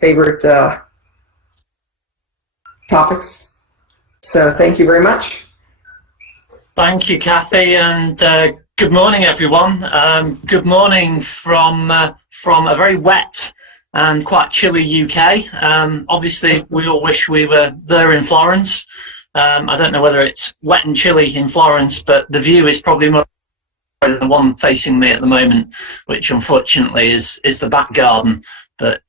favorite topics. So thank you very much. Thank you, Kathy, and good morning, everyone. Good morning from a very wet and quite chilly UK. Obviously, we all wish we were there in Florence. I don't know whether it's wet and chilly in Florence, but the view is probably more than the one facing me at the moment, which unfortunately is the back garden. But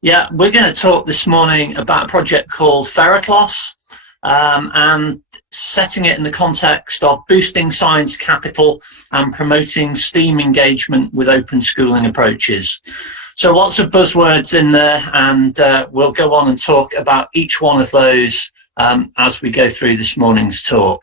yeah, we're going to talk this morning about a project called Ferroclos, and setting it in the context of boosting science capital and promoting STEAM engagement with open schooling approaches. So lots of buzzwords in there, and we'll go on and talk about each one of those as we go through this morning's talk.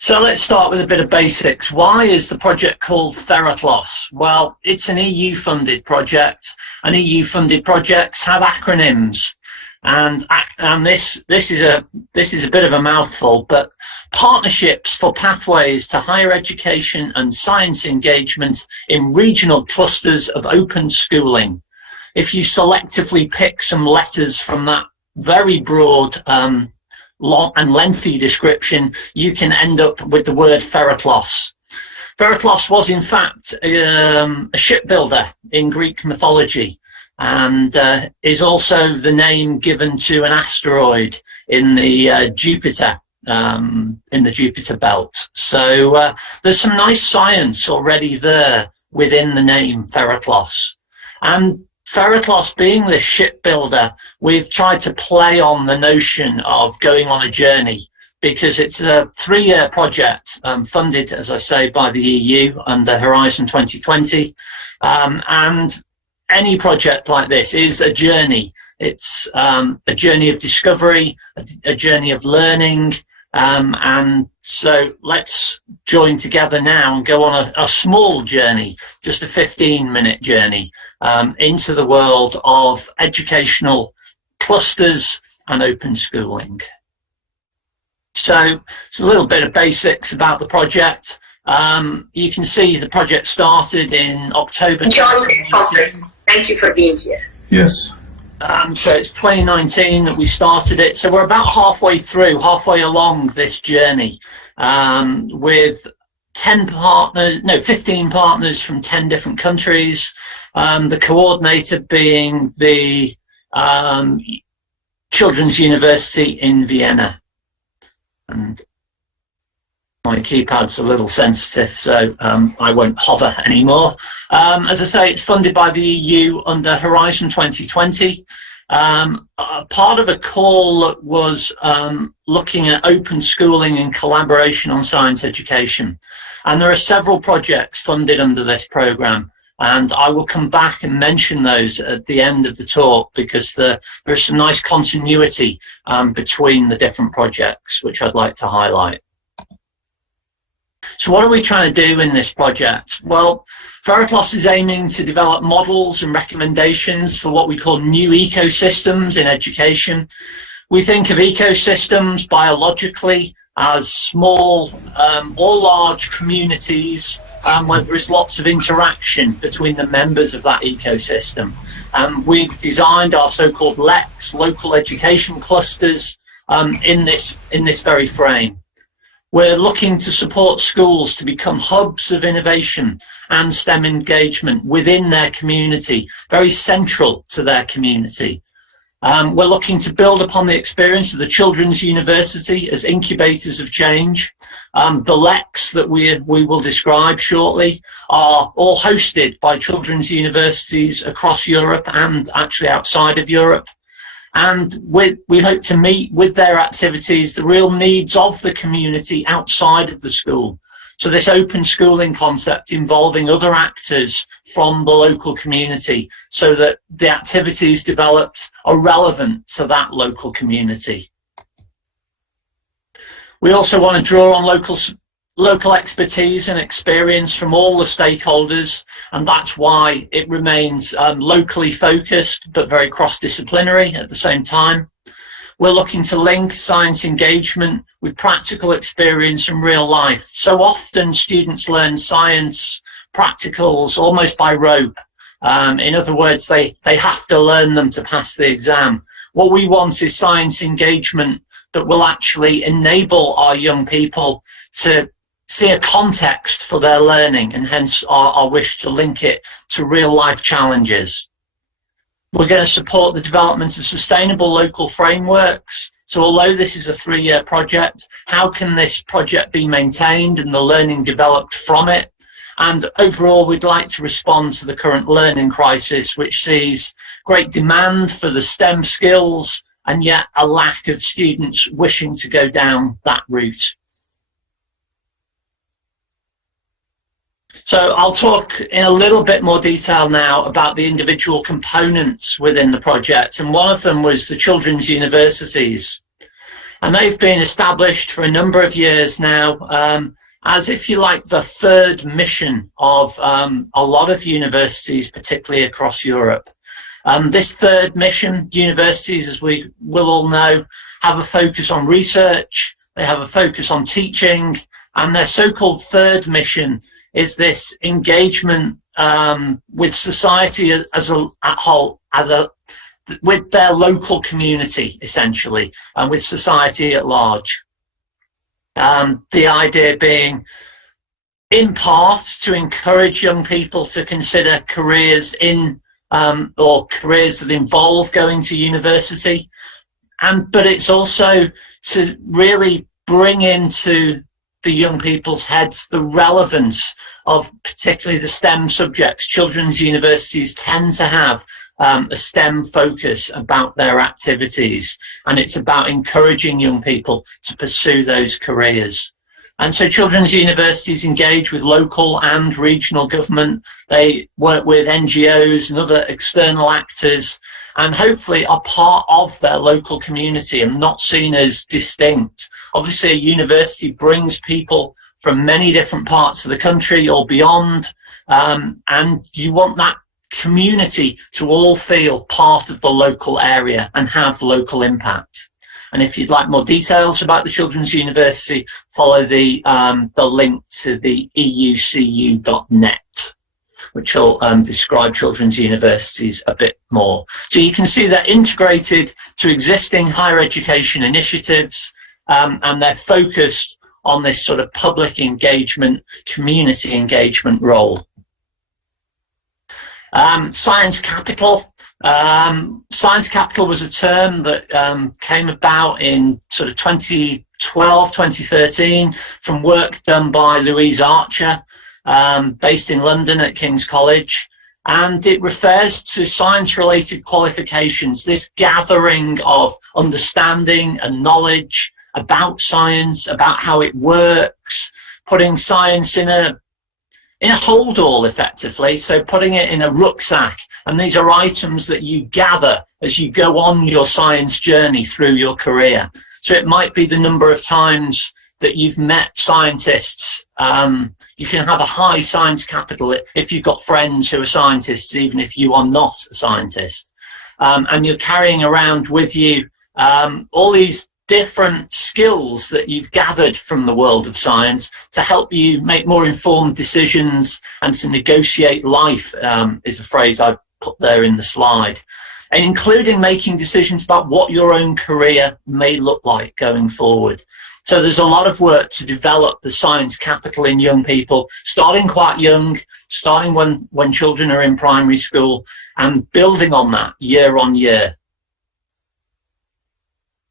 So let's start with a bit of basics. Why is the project called Ferroclos? Well, it's an EU-funded project, and EU-funded projects have acronyms. And this is a bit of a mouthful, but Partnerships for Pathways to Higher Education and Science Engagement in Regional Clusters of Open Schooling. If you selectively pick some letters from that very broad, long and lengthy description, you can end up with the word Ferroclos. Ferroclos was in fact a shipbuilder in Greek mythology, and is also the name given to an asteroid in the Jupiter belt. So there's some nice science already there within the name Ferroclos. And Ferroclos being this shipbuilder, we've tried to play on the notion of going on a journey, because it's a 3-year project funded, as I say, by the EU under Horizon 2020. And any project like this is a journey. It's a journey of discovery, a journey of learning. And so let's join together now and go on a small journey, just a 15-minute journey into the world of educational clusters and open schooling. So it's a little bit of basics about the project. You can see the project started in October. John, thank you for being here. Yes. So it's 2019 that we started it. So we're about halfway along this journey, with 15 partners from 10 different countries. The coordinator being the Children's University in Vienna. And my keypad's a little sensitive, so I won't hover anymore. As I say, it's funded by the EU under Horizon 2020. Part of a call that was looking at open schooling and collaboration on science education. And there are several projects funded under this programme. And I will come back and mention those at the end of the talk, because there's some nice continuity between the different projects, which I'd like to highlight. So what are we trying to do in this project? Well, Ferroclos is aiming to develop models and recommendations for what we call new ecosystems in education. We think of ecosystems biologically as small or large communities where there is lots of interaction between the members of that ecosystem. We've designed our so-called LECs, local education clusters, in this very frame. We're looking to support schools to become hubs of innovation and STEM engagement within their community, very central to their community. We're looking to build upon the experience of the Children's University as incubators of change. The LECs that we will describe shortly are all hosted by children's universities across Europe and actually outside of Europe. And we hope to meet with their activities the real needs of the community outside of the school. So this open schooling concept involving other actors from the local community, so that the activities developed are relevant to that local community. We also want to draw on local expertise and experience from all the stakeholders, and that's why it remains locally focused but very cross-disciplinary at the same time. We're looking to link science engagement with practical experience in real life. So often students learn science practicals almost by rote. In other words, they have to learn them to pass the exam. What we want is science engagement that will actually enable our young people to see a context for their learning, and hence our wish to link it to real life challenges. We're going to support the development of sustainable local frameworks. So although this is a 3-year project, how can this project be maintained and the learning developed from it? And overall, we'd like to respond to the current learning crisis, which sees great demand for the STEM skills and yet a lack of students wishing to go down that route. So I'll talk in a little bit more detail now about the individual components within the project. And one of them was the children's universities. And they've been established for a number of years now, as, if you like, the third mission of a lot of universities, particularly across Europe. This third mission, universities, as we will all know, have a focus on research, they have a focus on teaching, and their so-called third mission is this engagement with society as a whole, with their local community, essentially, and with society at large. The idea being, in part, to encourage young people to consider careers in or careers that involve going to university, but it's also to really bring into the young people's heads the relevance of particularly the STEM subjects. Children's universities tend to have a STEM focus about their activities, and it's about encouraging young people to pursue those careers. And so children's universities engage with local and regional government. They work with NGOs and other external actors, and hopefully are part of their local community and not seen as distinct. Obviously, a university brings people from many different parts of the country or beyond, and you want that community to all feel part of the local area and have local impact. And if you'd like more details about the Children's University, follow the link to the eucu.net, which will describe children's universities a bit more. So you can see they're integrated to existing higher education initiatives, and they're focused on this sort of public engagement, community engagement role. Science Capital. Science Capital was a term that came about in sort of 2012, 2013 from work done by Louise Archer, based in London at King's College. And it refers to science-related qualifications, this gathering of understanding and knowledge about science, about how it works, putting science in a hold-all, effectively, so putting it in a rucksack. And these are items that you gather as you go on your science journey through your career. So it might be the number of times that you've met scientists. You can have a high science capital if you've got friends who are scientists, even if you are not a scientist. And you're carrying around with you all these different skills that you've gathered from the world of science to help you make more informed decisions and to negotiate life, is a phrase I put there in the slide, and including making decisions about what your own career may look like going forward. So there's a lot of work to develop the science capital in young people, starting quite young, starting when children are in primary school, and building on that year on year.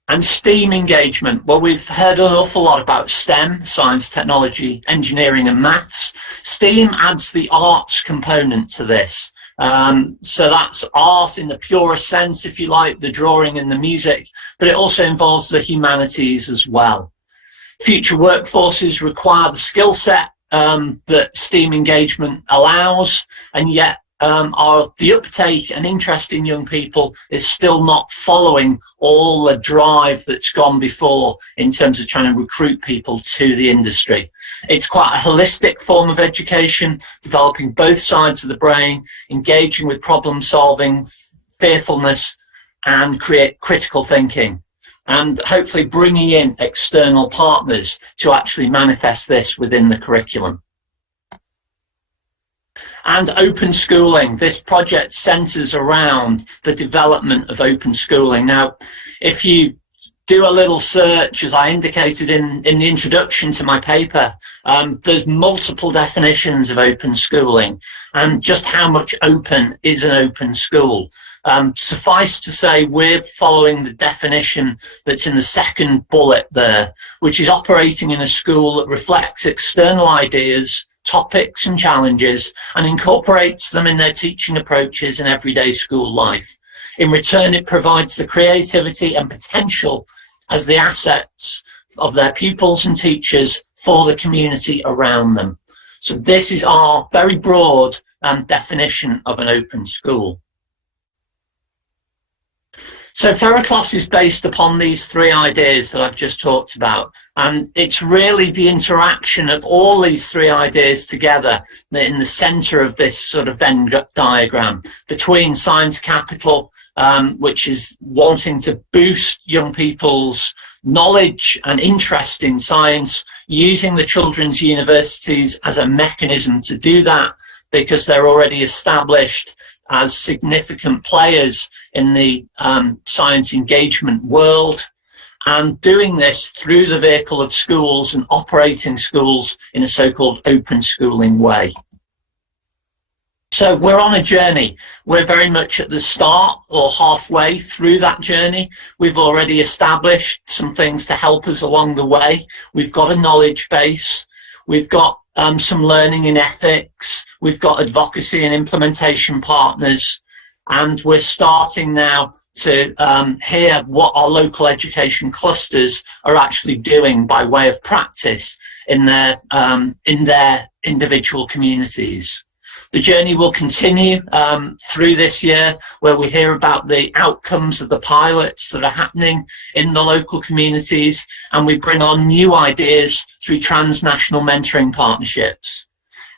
And STEAM engagement. Well, we've heard an awful lot about STEM, science, technology, engineering and maths. STEAM adds the arts component to this. So that's art in the purest sense, if you like, the drawing and the music, but it also involves the humanities as well. Future workforces require the skill set that STEAM engagement allows, and yet the uptake and interest in young people is still not following all the drive that's gone before in terms of trying to recruit people to the industry. It's quite a holistic form of education, developing both sides of the brain, engaging with problem solving, fearfulness, and create critical thinking, and hopefully bringing in external partners to actually manifest this within the curriculum. And open schooling. This project centres around the development of open schooling. Now, if you do a little search, as I indicated in the introduction to my paper, there's multiple definitions of open schooling and just how much open is an open school. Suffice to say, we're following the definition that's in the second bullet there, which is operating in a school that reflects external ideas, topics and challenges and incorporates them in their teaching approaches in everyday school life. In return, it provides the creativity and potential as the assets of their pupils and teachers for the community around them. So this is our very broad definition of an open school. So Ferroclos is based upon these three ideas that I've just talked about, and it's really the interaction of all these three ideas together in the centre of this sort of Venn diagram between science capital, which is wanting to boost young people's knowledge and interest in science, using the children's universities as a mechanism to do that because they're already established as significant players in the science engagement world, and doing this through the vehicle of schools and operating schools in a so-called open schooling way. So we're on a journey. We're very much at the start or halfway through that journey. We've already established some things to help us along the way. We've got a knowledge base. We've got some learning in ethics. We've got advocacy and implementation partners. And we're starting now to hear what our local education clusters are actually doing by way of practice in their individual communities. The journey will continue through this year, where we hear about the outcomes of the pilots that are happening in the local communities, and we bring on new ideas through transnational mentoring partnerships.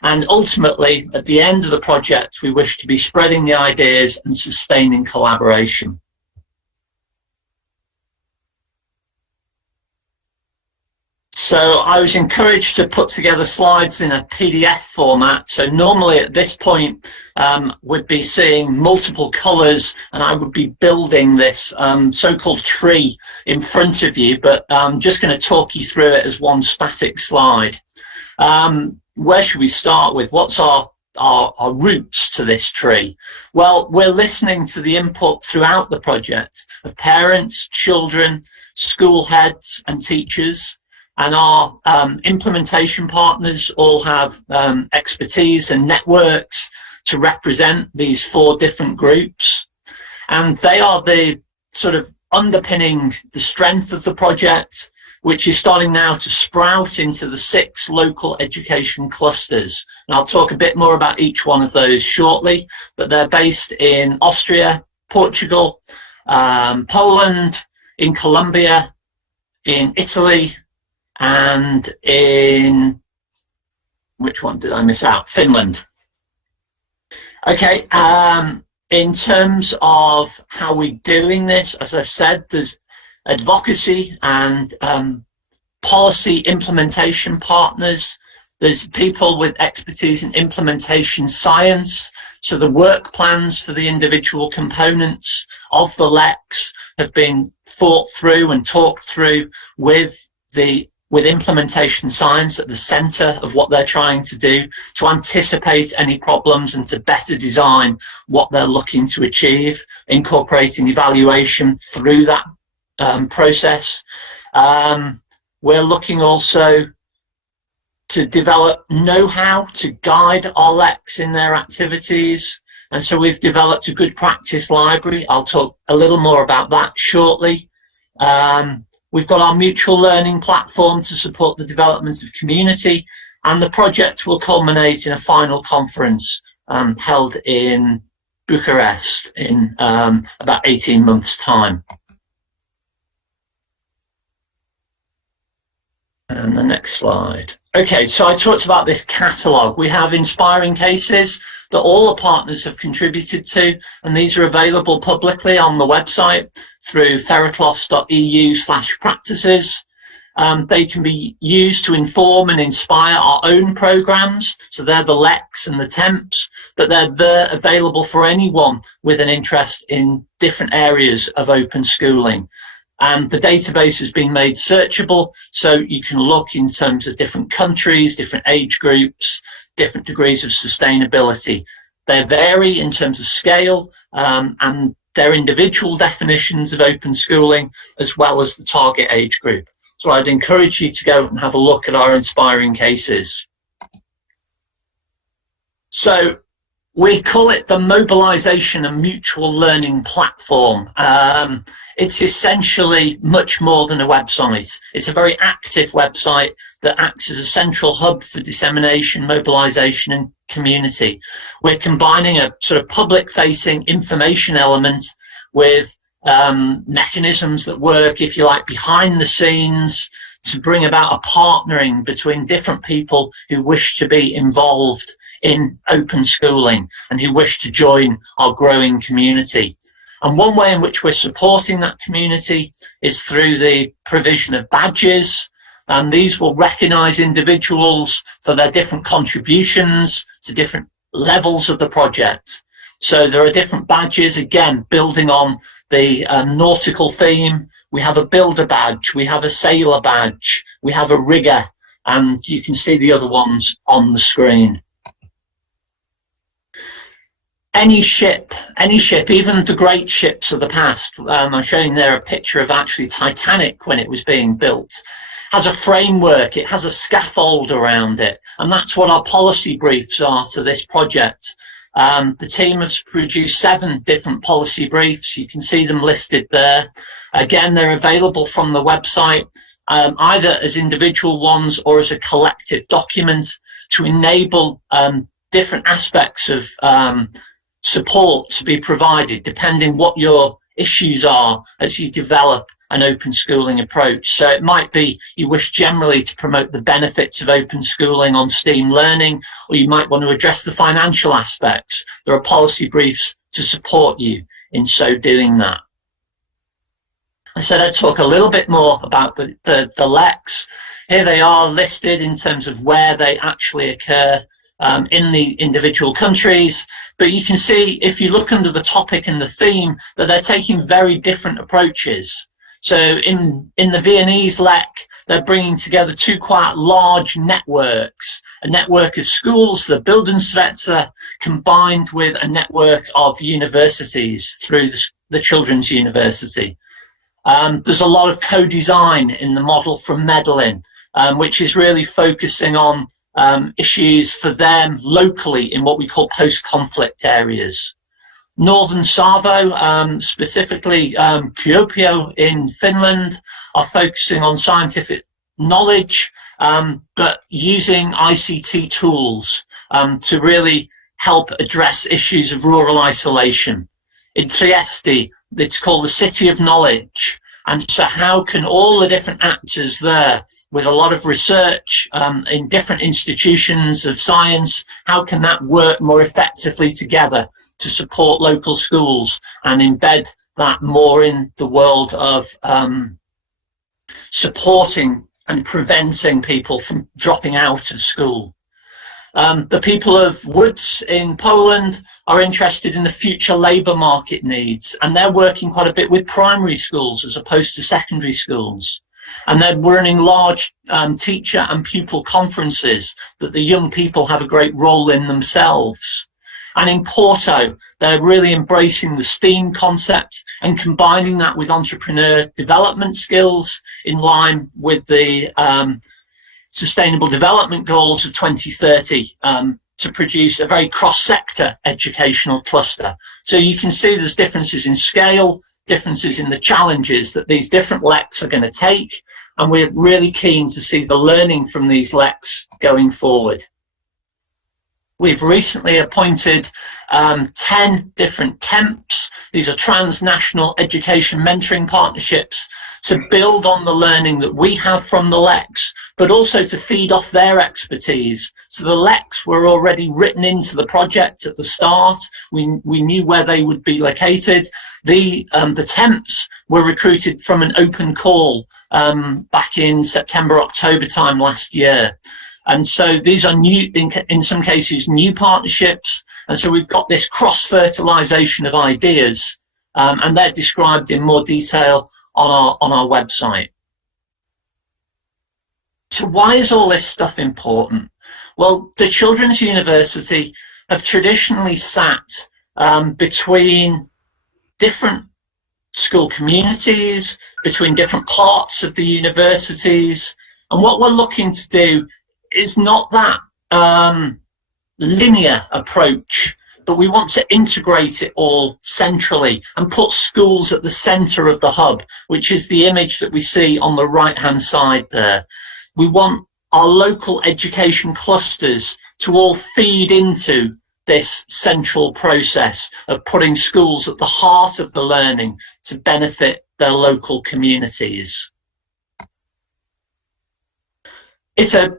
And ultimately, at the end of the project, we wish to be spreading the ideas and sustaining collaboration. So I was encouraged to put together slides in a PDF format. So normally at this point, we'd be seeing multiple colours and I would be building this so-called tree in front of you, but I'm just going to talk you through it as one static slide. Where should we start with? What's our roots to this tree? Well, we're listening to the input throughout the project of parents, children, school heads and teachers. And our implementation partners all have expertise and networks to represent these 4 different groups. And they are the sort of underpinning the strength of the project, which is starting now to sprout into the 6 local education clusters. And I'll talk a bit more about each one of those shortly, but they're based in Austria, Portugal, Poland, in Colombia, in Italy, and in, which one did I miss out? Finland. Okay, in terms of how we're doing this, as I've said, there's advocacy and policy implementation partners. There's people with expertise in implementation science. So the work plans for the individual components of the LECs have been thought through and talked through with implementation science at the centre of what they're trying to do, to anticipate any problems and to better design what they're looking to achieve, incorporating evaluation through that process. We're looking also to develop know-how to guide our LECs in their activities. And so we've developed a good practice library. I'll talk a little more about that shortly. We've got our mutual learning platform to support the development of community, and the project will culminate in a final conference held in Bucharest in about 18 months' time. And the next slide. Okay, so I talked about this catalogue. We have inspiring cases that all the partners have contributed to, and these are available publicly on the website through ferroclos.eu/practices. They can be used to inform and inspire our own programs. So they're the LECs and the TEMPs, but they're available for anyone with an interest in different areas of open schooling. And the database has been made searchable, so you can look in terms of different countries, different age groups, different degrees of sustainability. They vary in terms of scale and their individual definitions of open schooling, as well as the target age group. So I'd encourage you to go and have a look at our inspiring cases. So we call it the Mobilisation and Mutual Learning Platform. It's essentially much more than a website. It's a very active website that acts as a central hub for dissemination, mobilisation and community. We're combining a sort of public-facing information element with mechanisms that work, if you like, behind the scenes to bring about a partnering between different people who wish to be involved in open schooling and who wish to join our growing community. And one way in which we're supporting that community is through the provision of badges. And these will recognise individuals for their different contributions to different levels of the project. So there are different badges, again, building on the nautical theme. We have a builder badge, we have a sailor badge, we have a rigger, and you can see the other ones on the screen. Any ship, even the great ships of the past, I'm showing there a picture of actually Titanic when it was being built, has a framework, it has a scaffold around it, and that's what our policy briefs are to this project. The team has produced 7 different policy briefs. You can see them listed there. Again, they're available from the website, either as individual ones or as a collective document to enable different aspects of support to be provided depending what your issues are as you develop an open schooling approach. So it might be you wish generally to promote the benefits of open schooling on STEAM learning, or you might want to address the financial aspects. There are policy briefs to support you in so doing that. I said I'd talk a little bit more about the LECs. Here they are listed in terms of where they actually occur in the individual countries, but you can see if you look under the topic and the theme that they're taking very different approaches. So in the Viennese LEC, they're bringing together 2 quite large networks, a network of schools, the Bildungsräte, combined with a network of universities through the Children's University. There's a lot of co-design in the model from Medellin, which is really focusing on issues for them locally in what we call post-conflict areas. Northern Savo, specifically Kuopio in Finland, are focusing on scientific knowledge, but using ICT tools to really help address issues of rural isolation. In Trieste, it's called the City of Knowledge. And so how can all the different actors there, with a lot of research in different institutions of science, how can that work more effectively together to support local schools and embed that more in the world of supporting and preventing people from dropping out of school? The people of Łódź in Poland are interested in the future labour market needs, and they're working quite a bit with primary schools as opposed to secondary schools. And they're running large teacher and pupil conferences that the young people have a great role in themselves. And in Porto, they're really embracing the STEAM concept and combining that with entrepreneur development skills in line with the Sustainable Development Goals of 2030 to produce a very cross-sector educational cluster. So you can see there's differences in scale, differences in the challenges that these different LECs are going to take, and we're really keen to see the learning from these LECs going forward. We've recently appointed 10 different TEMPs, These are transnational education mentoring partnerships to build on the learning that we have from the LECs, but also to feed off their expertise. So the LECs were already written into the project at the start. We knew where they would be located. The temps were recruited from an open call back in September, October time last year. And so these are new, in some cases, new partnerships. And so we've got this cross-fertilization of ideas, and they're described in more detail on our website. So why is all this stuff important? Well, the Children's University have traditionally sat between different school communities, between different parts of the universities. And what we're looking to do is not that linear approach, but we want to integrate it all centrally and put schools at the center of the hub, which is the image that we see on the right-hand side there. We want our local education clusters to all feed into this central process of putting schools at the heart of the learning to benefit their local communities. It's a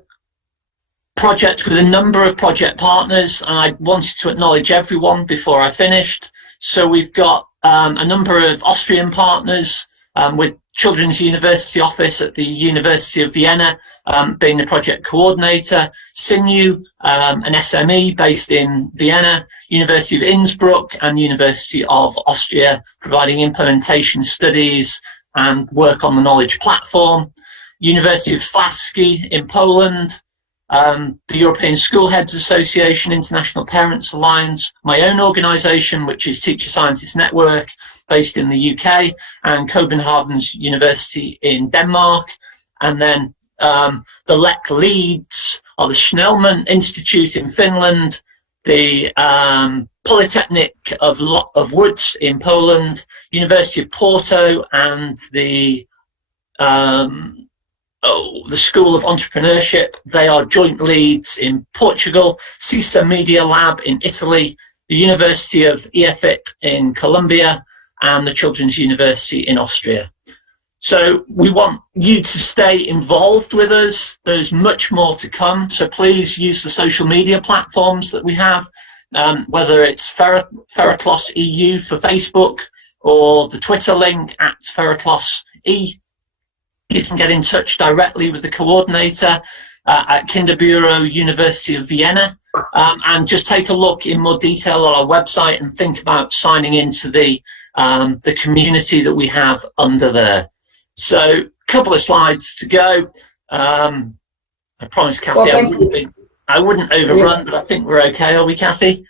project with a number of project partners, and I wanted to acknowledge everyone before I finished. So we've got a number of Austrian partners, with Children's University Office at the University of Vienna being the project coordinator, SINU, an SME based in Vienna, University of Innsbruck and University of Austria providing implementation studies and work on the knowledge platform, University of Śląski in Poland, the European School Heads Association, International Parents Alliance, my own organisation, which is Teacher Scientist Network, based in the UK, and Copenhagen's University in Denmark. And then the LEC leads are the Snellman Institute in Finland, the Polytechnic of Łódź in Poland, University of Porto, and the School of Entrepreneurship. They are joint leads in Portugal, CISA Media Lab in Italy, the University of EFIT in Colombia, and the Children's University in Austria. So we want you to stay involved with us. There's much more to come. So please use the social media platforms that we have, whether it's Fericlos EU for Facebook or the Twitter link at Fericlos E. You can get in touch directly with the coordinator at Kinderbüro University of Vienna, and just take a look in more detail on our website and think about signing into the community that we have under there. So a couple of slides to go. I promised Kathy I wouldn't overrun, but I think we're okay. Are we, Kathy?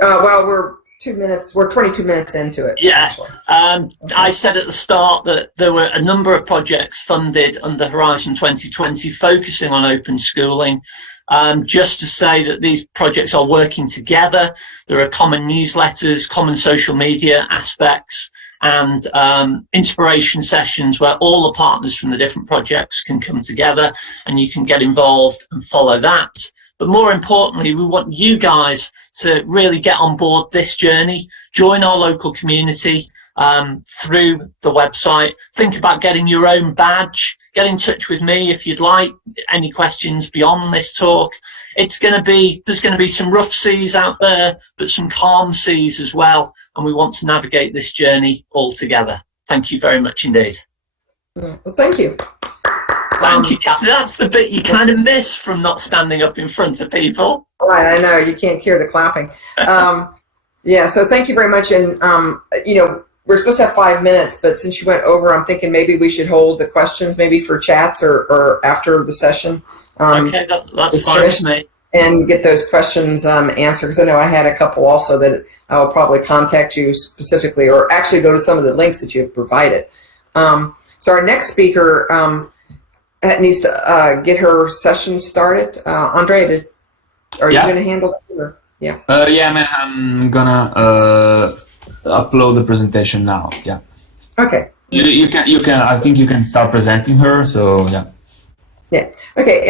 Well, we're 22 minutes into it. Yeah. I said at the start that there were a number of projects funded under Horizon 2020 focusing on open schooling. Just to say that these projects are working together. There are common newsletters, common social media aspects, and inspiration sessions where all the partners from the different projects can come together and you can get involved and follow that. But more importantly, we want you guys to really get on board this journey, join our local community through the website, think about getting your own badge, get in touch with me if you'd like any questions beyond this talk. There's going to be some rough seas out there, but some calm seas as well. And we want to navigate this journey all together. Thank you very much indeed. Well, thank you. Thank you, Kathy. That's the bit you kind of miss from not standing up in front of people. Right, I know, you can't hear the clapping. Yeah, so thank you very much. And, you know, we're supposed to have 5 minutes, but since you went over, I'm thinking maybe we should hold the questions maybe for chats or after the session. Okay, that's fine with me. And get those questions answered, because I know I had a couple also that I will probably contact you specifically, or actually go to some of the links that you have provided. So our next speaker needs to get her session started. Andre, are you going to handle it? Or? Yeah. Yeah, man, I'm gonna upload the presentation now. Yeah. Okay. You can. I think you can start presenting her. So yeah. Yeah. Okay.